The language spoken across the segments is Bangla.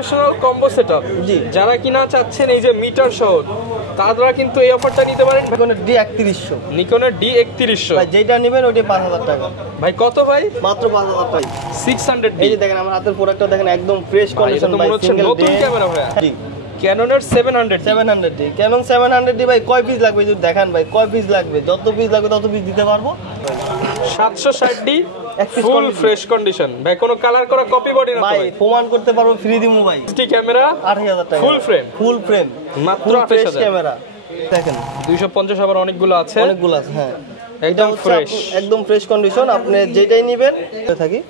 Professional combo setup. জি, যারা কিনা চাচ্ছেন এই যে মিটার সহ, তারা কিন্তু এই অফারটা নিতে পারেন। নিকনের D3100, নিকনের D3100 ভাই যেটা নেবেন ওইটা 5000 টাকা। ভাই কত ভাই? মাত্র 5000 টাকা। 600D। এই যে দেখেন আমার হাতের প্রোডাক্টটা দেখেন একদম ফ্রেশ কন্ডিশন ভাই, সিঙ্গেল নতুন ক্যামেরা ভাই। জি, ক্যাননের 700D। ক্যানন 700D ভাই কয় পিস লাগবে যদি দেখান ভাই, কয় পিস লাগবে? যত পিস লাগবে তত পিস দিতে পারবো। 760D ফুল ফ্রেশ কন্ডিশন ভাই, কোনো কালার করা কপি বডি না ভাই, প্রমাণ করতে পারবো, ফ্রি দিমু ভাই। সিটি ক্যামেরা 8000 টাকা ফুল ফ্রেম। মাত্র 28000 ক্যামেরা দেখেন। 250 আবার অনেকগুলো আছে, অনেকগুলো আছে। হ্যাঁ, একদম ফ্রেশ, একদম ফ্রেশ কন্ডিশন। আপনি যেটাই নেবেন থাকি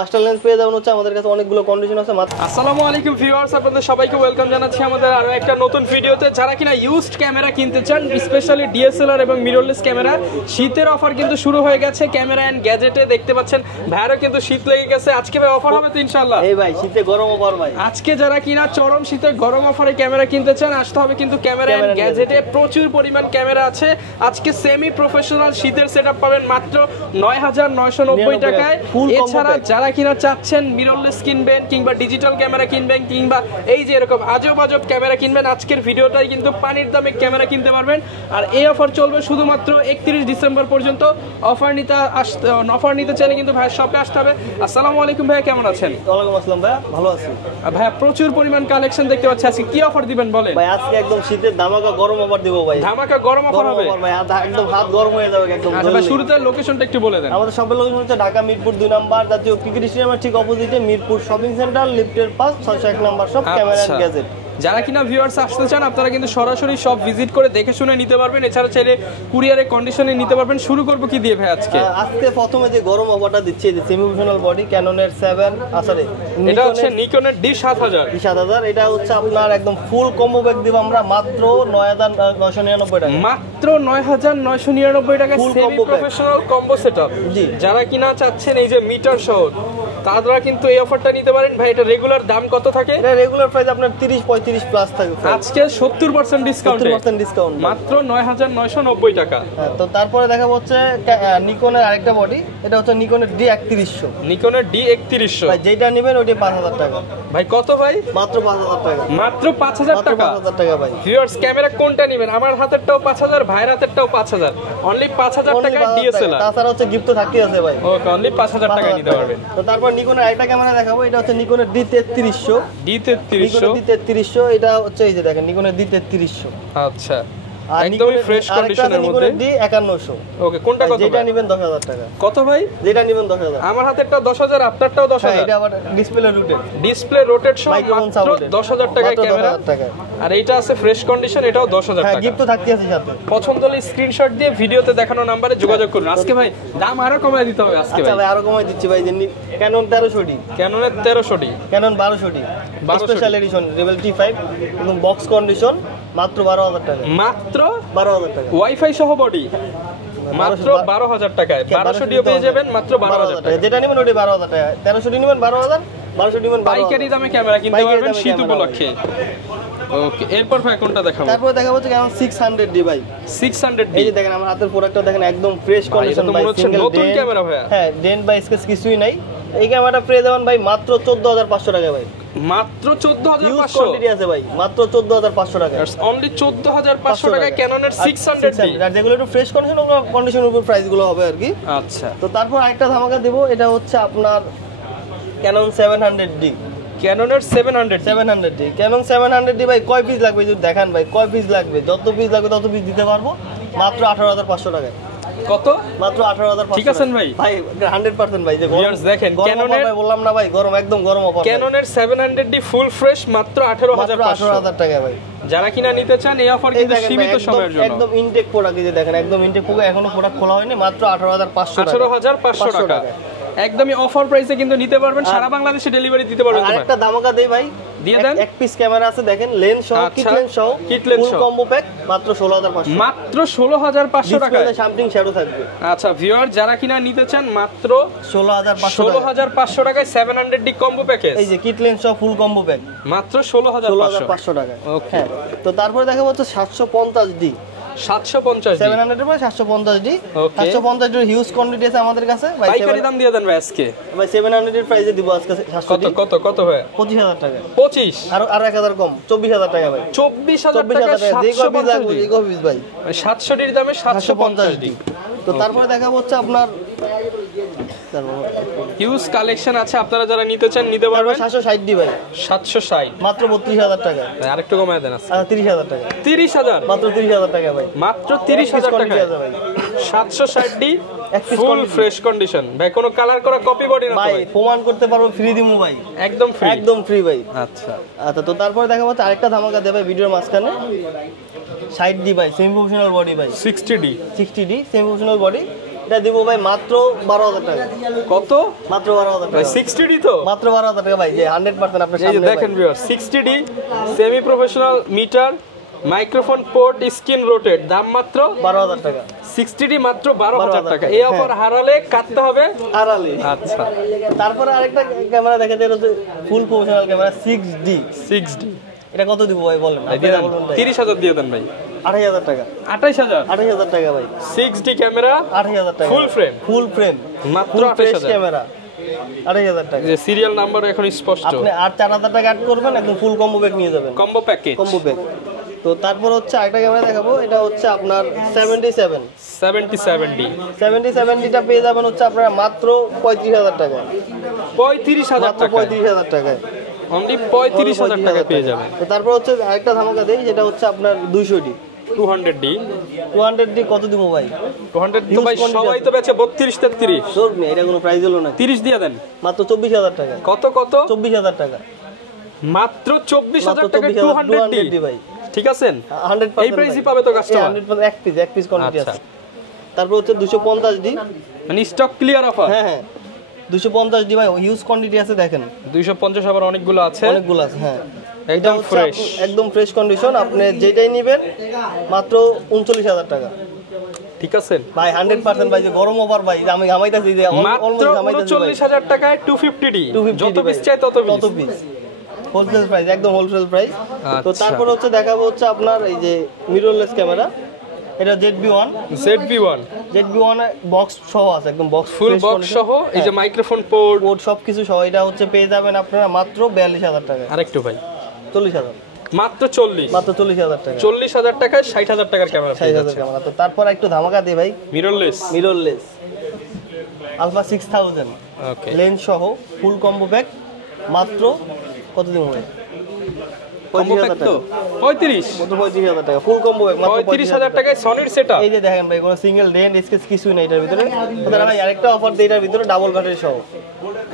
মাস্টার লেন্স পেয়ে যাবেন হচ্ছে আমাদের কাছে অনেকগুলো কন্ডিশন আছে। আসসালামু আলাইকুম ভিউয়ার্স, আপনাদের সবাইকে ওয়েলকাম জানাচ্ছি আমাদের আরো একটা নতুন ভিডিওতে। যারা কিনা ইউজড ক্যামেরা কিনতে চান, স্পেশালি ডিএসএলআর এবং মিররলেস ক্যামেরা, শীতের অফার কিন্তু শুরু হয়ে গেছে ক্যামেরা এন্ড গ্যাজেটে। দেখতে পাচ্ছেন ভাইয়ারও কিন্তু শীত লেগে গেছে। আজকে ভাই অফার হবে তো ইনশাআল্লাহ? এই ভাই শীতে গরম অফার ভাই। আজকে যারা কিনা চরম শীতের গরম অফারে ক্যামেরা কিনতে চান, আসতে হবে কিন্তু ক্যামেরা এন্ড গ্যাজেটে। প্রচুর পরিমাণ ক্যামেরা আছে। আজকে সেমি প্রফেশনাল শীতের সেটআপ পাবেন মাত্র 9990 টাকায়। এছাড়া যারা কিনা চাচ্ছেন মিররলেস কিনবেন কিংবা ডিজিটাল ক্যামেরা কিনবেন কিংবা এই যে এরকম আজব আজব ক্যামেরা কিনবেন, আজকের ভিডিওটাই কিন্তু পানির দামে ক্যামেরা কিনতে পারবেন। আর এই অফার চলবে শুধুমাত্র 31 ডিসেম্বর পর্যন্ত। অফার নিতে চাইলে কিন্তু ভাইয়ের শপে আসতে হবে। আসসালামু আলাইকুম ভাইয়া, কেমন আছেন? ওয়ালাইকুম আসসালাম ভাইয়া, ভালো আছি ভাইয়া। প্রচুর পরিমাণ কালেকশন দেখতে পাচ্ছি, আজকে কি অফার দিবেন বলেন? ভাই আজকে একদম শীতের ধামাকা গরম অফার দিব ভাই। ধামাকা গরম অফার হবে ভাই, একদম হাত গরম হয়ে যাবে একদম। আচ্ছা ভাই, শুরুতে লোকেশনটা একটু বলে দেন। আমাদের শপের লোকেশন হচ্ছে ঢাকা মিরপুর 2 নাম্বার জাতীয় ক্রিকেট স্টেডিয়ামের ঠিক অপোজিটে মিরপুর শপিং সেন্টার, লিফটের পাশ 601 number shop, camera and gadget. যারা কিনা ভিউয়ার্স আসতে চান, আপনারা কিন্তু সরাসরি সব ভিজিট করে দেখে শুনে নিতে পারবেন। এছাড়া চাইলে কুরিয়ারে কন্ডিশনে নিতে পারবেন। শুরু করব কি দিয়ে ভাই আজকে? আজকে প্রথমে যে গরম অফারটা দিচ্ছি, যে সেমি প্রফেশনাল বডি ক্যাননের 7 আসলে এটা হচ্ছে নিকনের D7000। এটা হচ্ছে আপনার একদম ফুল কম্বো প্যাক দিব আমরা মাত্র 9999 টাকা। মাত্র 9999 টাকা সেমি প্রফেশনাল কম্বো সেটআপ। জি, যারা কিনা চাচ্ছেন এই যে মিটার সহ, তারা কিন্তু এই অফারটা নিতে পারেন। ভাই এটা রেগুলার দাম কত থাকে? এটা রেগুলার প্রাইস আপনার 30-35 প্লাস থাকে। আজকে 70% ডিসকাউন্ট, মাত্র 9990 টাকা। তো তারপরে দেখা হচ্ছে নিকনের আরেকটা বডি, এটা হচ্ছে নিকনের D3100। নিকনের D3100 ভাই যেটা নেবেন ওইটা 5000 টাকা। ভাই কত ভাই? মাত্র 5000 টাকা। মাত্র 5000 টাকা। 5000 টাকা ভাই। ভিউয়ার্স ক্যামেরা কোনটা নেবেন? আমার হাতেরটাও 5000, ভাইয়ের হাতেরটাও 5000। অনলি 5000 টাকা ডিএসএলআর। তাছাড়া হচ্ছে গিফট থাকতে আছে ভাই। ওকে, অনলি 5000 টাকা নিতে পারবেন। তো তারপর নিকনের আরেকটা ক্যামেরা দেখাবো, এটা হচ্ছে নিকনের D3300। D3300 এটা হচ্ছে এই যে দেখেন নিকনের D3300। আচ্ছা, একদমই ফ্রেশ কন্ডিশনের মধ্যে। D5100। ওকে, কোনটা কত? যেটা নেবেন 10000 টাকা। কত ভাই? যেটা নেবেন 10000। আমার হাতেরটা 10000, আপনারটাও 10000। এটা আবার ডিসপ্লে রোটেট। ডিসপ্লে রোটেট সহ মাত্র 10000 টাকায় ক্যামেরা। আর এইটা আছে ফ্রেশ কন্ডিশন, এটাও 10000 টাকা। গিফট তো থাকতে আছে সাথে। পছন্দ হলে স্ক্রিনশট দিয়ে ভিডিওতে দেখানো নম্বরে যোগাযোগ করুন। আজকে ভাই দাম আরো কমায় দিতে হবে আজকে। আচ্ছা ভাই, আরো কমাই দিচ্ছি ভাই। যে ক্যানন 1300D, ক্যাননের 1300D, Canon 1200D special edition level T5 এবং বক্স কন্ডিশন, মাত্র 12000 টাকা। মাত্র 12000 টাকা। ওয়াইফাই সহ বডি মাত্র 12000 টাকায়। 1200ডিও পেয়ে যাবেন মাত্র 12000 টাকা। যেটা নেবেন ওটা 12000 টাকা। 1300D নেবেন 12000, 1200D নেবেন 12000। পাইকারি দামে ক্যামেরা কিনতে পারবেন শীত উপলক্ষে। ওকে, এরপর ভাই কোনটা দেখাবো? তারপর দেখাবো হচ্ছে কেমন 600D ভাই। 600D। এই যে দেখেন আমার হাতের প্রোডাক্টটা দেখেন একদম ফ্রেশ কন্ডিশন ভাই, সিঙ্গেল নতুন ক্যামেরা ভাই। হ্যাঁ, ডেন্ট বা স্কেচ কিছুই নাই। এই ক্যামেরাটা পেয়ে যাবেন ভাই মাত্র 14500 টাকা ভাই। মাত্র 14500 কোয়ান্টিটি আছে ভাই, মাত্র 14500 টাকা। অনলি 14500 টাকায় ক্যাননের 600D। আর যেগুলো একটু ফ্রেশ কন্ডিশন, ওগুলো কন্ডিশনের উপর প্রাইস গুলো হবে আর কি। আচ্ছা, তো তারপর আরেকটা ধামাকা দেব, এটা হচ্ছে আপনার Canon 700D। ক্যাননের 700D Canon 700D ভাই কয় পিস লাগবে যদি দেখান ভাই, কয় পিস লাগবে? যত পিস লাগবে তত পিস দিতে পারবো মাত্র 18500 টাকা। কত? মাত্র 18500। ঠিক আছেন ভাই? ভাই 100% ভাই। যে ভিউয়ার্স দেখেন ক্যাননের, বললাম না ভাই গরম, একদম গরম অফার। ক্যাননের 700D ফুল ফ্রেশ মাত্র 18500 টাকা ভাই। যারা কিনা নিতে চান এই অফার কিন্তু সীমিত সময়ের জন্য। একদম ইনটেক প্রোডাক্ট, এই যে দেখেন একদম ইনটেক প্রোডাক্ট, এখনো প্রোডাক্ট খোলা হয়নি, মাত্র 18500 টাকা। একদমই অফার প্রাইসে কিন্তু নিতে পারবেন, সারা বাংলাদেশে ডেলিভারি দিতে পারবেন। আরেকটা ধামাকা দেই ভাই, দিয়ে দেন। এক পিস ক্যামেরা আছে দেখেন, লেন্স সহ, কিট লেন্স সহ, ফুল কম্বো প্যাক, মাত্র 16500। মাত্র 16500 টাকা। ডিসপ্লেতে সামথিং শ্যাডো থাকবে। আচ্ছা ভিউয়ার, যারা কিনা নিতে চান মাত্র 16500 টাকায় 700D কম্বো প্যাকেজ। এই যে কিট লেন্স সহ ফুল কম্বো প্যাক, মাত্র 16500 টাকা। ওকে, তো তারপরে দেখা হচ্ছে 750D। 750 ডি 700 এর পরে 750 D. Okay. 750 D huge quantity আছে আমাদের কাছে ভাই। পাইকারি দাম দিয়ে দেন ভাই আজকে। ভাই 700 এর প্রাইসে দিব আজকে 700 কত ডি। কত কত ভাই? 25000 টাকা। 25 আর 1000 কম, 24000 টাকা ভাই। 24000 টাকা 24000 টাকা যে কপি 750 লাগবে ডি। এই কপি ভাই 700 ডির দামে 750 ডি। তো তারপরে দেখাবো হচ্ছে আপনার হিউজ কালেকশন আছে, আপনারা যারা নিতে চান নিতে পারবেন। 760 ডি ভাই 760 মাত্র 32000 টাকা। ভাই আরেকটু কমায় দেন আজকে। 30000 টাকা 30000 মাত্র 30000 টাকা ভাই। মাত্র 30000 টাকা ভাই 760 ডি এক piece ফুল quantity। ফ্রেশ কন্ডিশন ভাই, কোনো কালার করা কপি বডি না তো ভাই ভাই? প্রমাণ করতে পারবো ফ্রি দিমু ভাই, একদম ফ্রি। একদম ফ্রি ভাই। আচ্ছা আচ্ছা তো তারপরে দেখাবো হচ্ছে আরেকটা ধামাকা দেবে ভিডিওর মাঝখানে 60 ডি ভাই সেমি প্রফেশনাল বডি ভাই 60 D 60 D semi professional body. এটা দিব ভাই মাত্র 12000 টাকা। কত মাত্র 12000 ভাই? টাকা 60 ডি তো মাত্র 12000 টাকা ভাই, যে 100% আপনার এই যে সামনে দেখেন viewer 60 D semi professional metre microphone port screen rotate, দাম মাত্র 12000 টাকা 60 ডি মাত্র 12000 টাকা। টাকা, এই অফার হারালে কাটতে হবে। আড়ালি। আচ্ছা তারপরে আরেকটা ক্যামেরা দেখা যায় হচ্ছে ফুল প্রফেশনাল ক্যামেরা 6D। 6D এটা কত দিব ভাই বলেন? ভাই দিয়ে দেন 30000 দিয়ে দেন ভাই। 28000 টাকা 28000 28000 টাকা ভাই 6D ক্যামেরা 28000 টাকা ফুল ফ্রেম ফুল ফ্রেম মাত্র 28000 ক্যামেরা 28000 টাকা। যে সিরিয়াল নাম্বার এখন স্পষ্ট। আপনি 4000 টাকা অ্যাড করবেন একদম ফুল কম্বো প্যাক নিয়ে যাবেন, কম্বো প্যাকেজ কম্বো প্যাক। তো তারপর হচ্ছে আরেকটা ক্যামেরা দেখাবো, এটা হচ্ছে আপনার 77 77D 77টা পেয়ে যাবেন হচ্ছে আপনারা মাত্র 35000 টাকা 35000 মাত্র টাকা 35000 টাকায় অনলি 35000 টাকা পেয়ে যাবেন। তো তারপর হচ্ছে আরেকটা ধামাকা দেই, যেটা হচ্ছে আপনার 200D 200D 200D কত দিব ভাই? 200 তো ভাই সবাই তো বেচে 32 33 তোর নেই, এটা কোনো প্রাইস হলো না। 30 দিয়ে দেন। মাত্র 24000 টাকা। কত কত? 24000 টাকা মাত্র 24000 টাকা 200D ভাই। ঠিক আছেন 100% এই প্রাইসই পাবে তো কাস্টমার। 100% এক পিস কোয়ান্টিটি আচ্ছা আছে। তারপর হচ্ছে 250D মানে স্টক ক্লিয়ার অফার। হ্যাঁ হ্যাঁ 250D ভাই হিউজ কোয়ান্টিটি আছে দেখেন 250 আবার অনেকগুলো আছে, অনেকগুলো আছে। হ্যাঁ একদম ফ্রেশ একদম ফ্রেশ কন্ডিশন, আপনি যেটাই নেবেন মাত্র 39000 টাকা। ঠিক আছে ভাই 100% ভাই, যে গরম ওভার ভাই, আমি ঘামাইতাছি যে মাত্র 39000 টাকায় 250D 250D যত পিস চাই তত পিস। হোলসেল প্রাইস, একদম হোলসেল প্রাইস। তো আচ্ছা। তারপর হচ্ছে দেখাবো হচ্ছে আপনার এই যে মিররলেস ক্যামেরা, এটা ZB1 ZB1 বক্স সহ আছে, একদম বক্স ফুল বক্স সহ, এই যে মাইক্রোফোন পোর্ট বোর্ড সবকিছু সহ। এটা হচ্ছে পেয়ে যাবেন আপনারা মাত্র 42000 টাকা। আরেকটু ভাই 40000 মাত্র 40 মাত্র 40000 টাকা 40000 টাকায় 60000 টাকার ক্যামেরা পেয়ে 6000 যাচ্ছে। ক্যামেরা। তো তারপর একটু ধামাকা দিই ভাই, মিররলেস আলফা 6000 ওকে লেন্স সহ ফুল কম্বো প্যাক মাত্র কত দিন ভাই? কম্বো প্যাক তো 35 মাত্র 35000 টাকা ফুল কম্বো প্যাক মাত্র 35000 টাকায় সনির সেটআপ। এই যে দেখেন ভাই, কোনো সিঙ্গেল ডেন্ট স্কেচ কিছুই নাই এটার ভিতরে। তো তারা ভাই আরেকটা অফার দেই এটার ভিতরে, ডাবল ব্যাটারি সহ,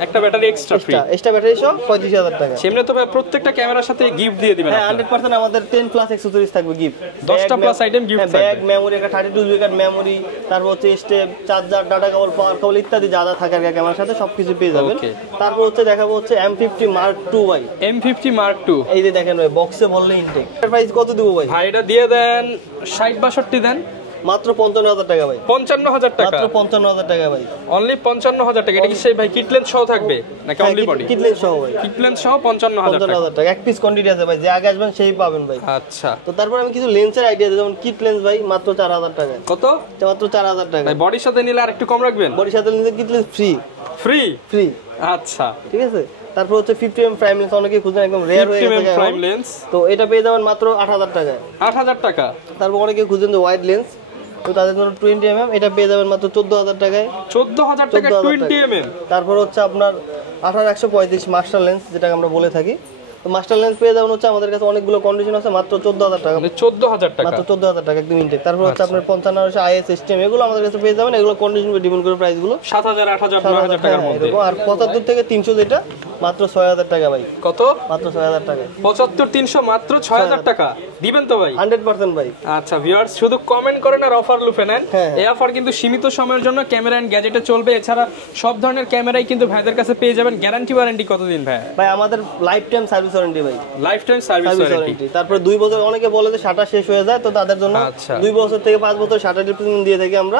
একটা battery extra free. Extra battery সহ 35000 টাকা। সেমনে তো ভাই প্রত্যেকটা ক্যামেরার সাথে গিফট দিয়ে দিবেন হ্যাঁ আপনারা। 100% আমাদের 10 প্লাস অ্যাকসেসরিজ থাকবে গিফট, 10টা প্লাস আইটেম গিফট থাকবে। ব্যাগ, মেমোরি, একটা 32 জিবি কার্ড মেমোরি, তারপর হচ্ছে স্টেপ, চার্জার, ডাটা কেবল, পাওয়ার কেবল ইত্যাদি যা যা থাকে আর কি ক্যামেরার সাথে সবকিছু পেয়ে যাবেন। Okay. তারপর হচ্ছে দেখাবো হচ্ছে M50 Mark II ভাই, M50 Mark II এই যে দেখেন ভাই বক্সে বললে ইনটেক। প্রাইস কত দিব ভাই? ভাই এটা দিয়ে দেন 60 62 দেন মাত্র 55000 টাকা ভাই 55000 টাকা মাত্র 55000 টাকা ভাই অনলি 55000 টাকা। এটা কি সেই ভাই কিট লেন্স সহ থাকবে নাকি অনলি বডি? কিট লেন্স সহ ভাই কিট লেন্স সহ 55000 টাকা। 55000 টাকা এক পিস কোয়ান্টিটি আছে ভাই, যে আগে আসবেন সেই পাবেন ভাই। আচ্ছা তো তারপর আমি কিছু লেন্সের আইডিয়া দিই, যেমন কিট লেন্স ভাই মাত্র 4000 টাকা। কত মাত্র 4000 টাকা ভাই? বডির সাথে নিলে আরেকটু কম রাখবেন? বডির সাথে নিলে kit lens free free free আচ্ছা। ঠিক আছে। তারপর হচ্ছে 50mm প্রাইম লেন্স, অনেকে খুঁজেন একদম রেয়ার হয়ে 50mm গেছে প্রাইম এখন। লেন্স তো এটা পেয়ে যাবেন মাত্র 8000 টাকায় 8000 টাকা। তারপর অনেকে খুঁজেন যে ওয়াইড লেন্স, তো তাদের জন্য 20mm এটা পেয়ে যাবেন মাত্র 14000 টাকায় 14000 টাকা 20mm। তারপর হচ্ছে আপনার 18135 মাস্টার লেন্স, যেটাকে আমরা বলে থাকি। তো মাস্টার লেন্স পেয়ে যাবেন হচ্ছে আমাদের কাছে অনেকগুলো কন্ডিশন আছে মাত্র 14000 টাকা মানে 14000 টাকা মাত্র 14000 টাকা একদম ইনটেক। তারপর হচ্ছে আপনার 55 IS STM এগুলো আমাদের কাছে পেয়ে যাবেন, এগুলো কন্ডিশন পে ডিপেন্ড করে প্রাইস গুলো 7000 8000 9000 টাকার মধ্যে। আর 75 থেকে 300 যেটা মাত্র 6000 টাকা ভাই কত? মাত্র 6000 টাকা 75 300 মাত্র 6000 টাকা দিবেন তো ভাই? 100% ভাই। আচ্ছা ভিউয়ার্স, শুধু কমেন্ট করেন আর অফার লুফে নেন। হ্যাঁ। এই অফার কিন্তু সীমিত সময়ের জন্য ক্যামেরা এন্ড গ্যাজেটে চলবে। এছাড়া সব ধরনের ক্যামেরাই কিন্তু ভাইদের কাছে পেয়ে যাবেন। গ্যারান্টি ওয়ারেন্টি কতদিন ভাই? ভাই আমাদের লাইফ টাইম সার্ভিস ওয়ারেন্টি ভাই, লাইফ টাইম সার্ভিস ওয়ারেন্টি। তারপরে 2 বছর, অনেকে বলে যে শাটার শেষ হয়ে যায়, তো তাদের জন্য আচ্ছা। 2 বছর থেকে 5 বছর শাটার রিপ্লেসমেন্ট দিয়ে থাকি আমরা।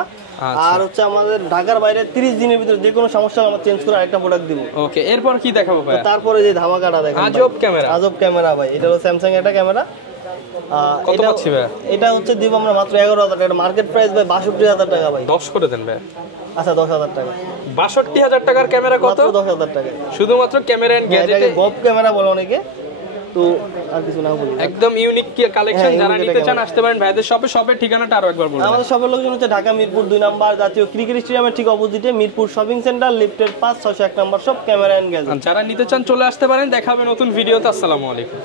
আচ্ছা। আর হচ্ছে আমাদের ঢাকার বাইরে 30 দিনের ভিতরে যে কোনো সমস্যা আমরা চেঞ্জ করে আরেকটা প্রোডাক্ট দিব। ওকে, এরপর কি দেখাবো ভাই? তারপরে যে ধামাকাটা দেখেন আজব ক্যামেরা। আজব ক্যামেরা ভাই, এটা হলো স্যামসাং এর একটা ক্যামেরা, কত পাচ্ছি ভাই? এটা হচ্ছে দিব আমরা মাত্র 11,000 টাকা, মার্কেট প্রাইস ভাই 62,000 টাকা ভাই। 10 করে দেন ভাই। আচ্ছা 10,000 টাকা। 62,000 টাকার ক্যামেরা কত? মাত্র 10,000 টাকা। শুধুমাত্র ক্যামেরা এন্ড গ্যাজেটে গপ ক্যামেরা বলে অনেকে, তো আর কিছু না বলি। একদম ইউনিক কালেকশন, যারা নিতে চান আসতে পারেন ভাইদের শপে। শপের ঠিকানাটা আরো একবার বলুন। আমাদের শপের লোকেশন হচ্ছে ঢাকা মিরপুর 2 নাম্বার জাতীয় ক্রিকেট স্টেডিয়ামের ঠিক অপোজিটে মিরপুর শপিং সেন্টার, লিফটের 5 601 number shop, camera and gadget. যারা নিতে চান চলে আসতে পারেন। দেখা হবে নতুন ভিডিওতে। আসসালামু আলাইকুম।